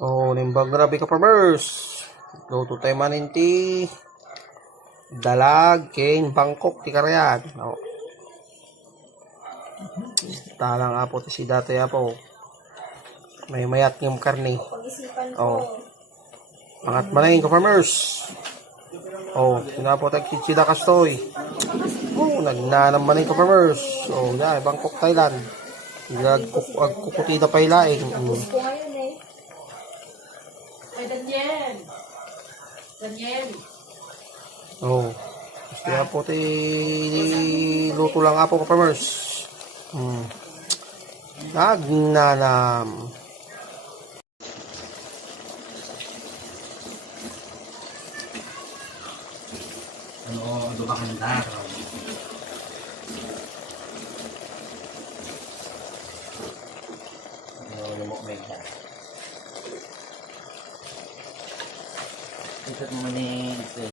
Oh, nimbang grabe ka farmers. Luto tayo maninti. Dalag, king, Bangkok, ti karyan. Oh. Talang apo ti si dati apo. May mayat ng karni. Oh. Pangat manayin ka farmers. Oh, sinapo tayo sila kastoy. Oh, nagnanam manayin ka farmers. Oh, yan, Bangkok, Thailand. Kukuti na pa ilaing. Ay, Daniel. Daniel. Oh. Kaya po luto lang ako ka farmers. Nagnanam. Ano, dumakan na. Lumok may ka. Ikot mo ni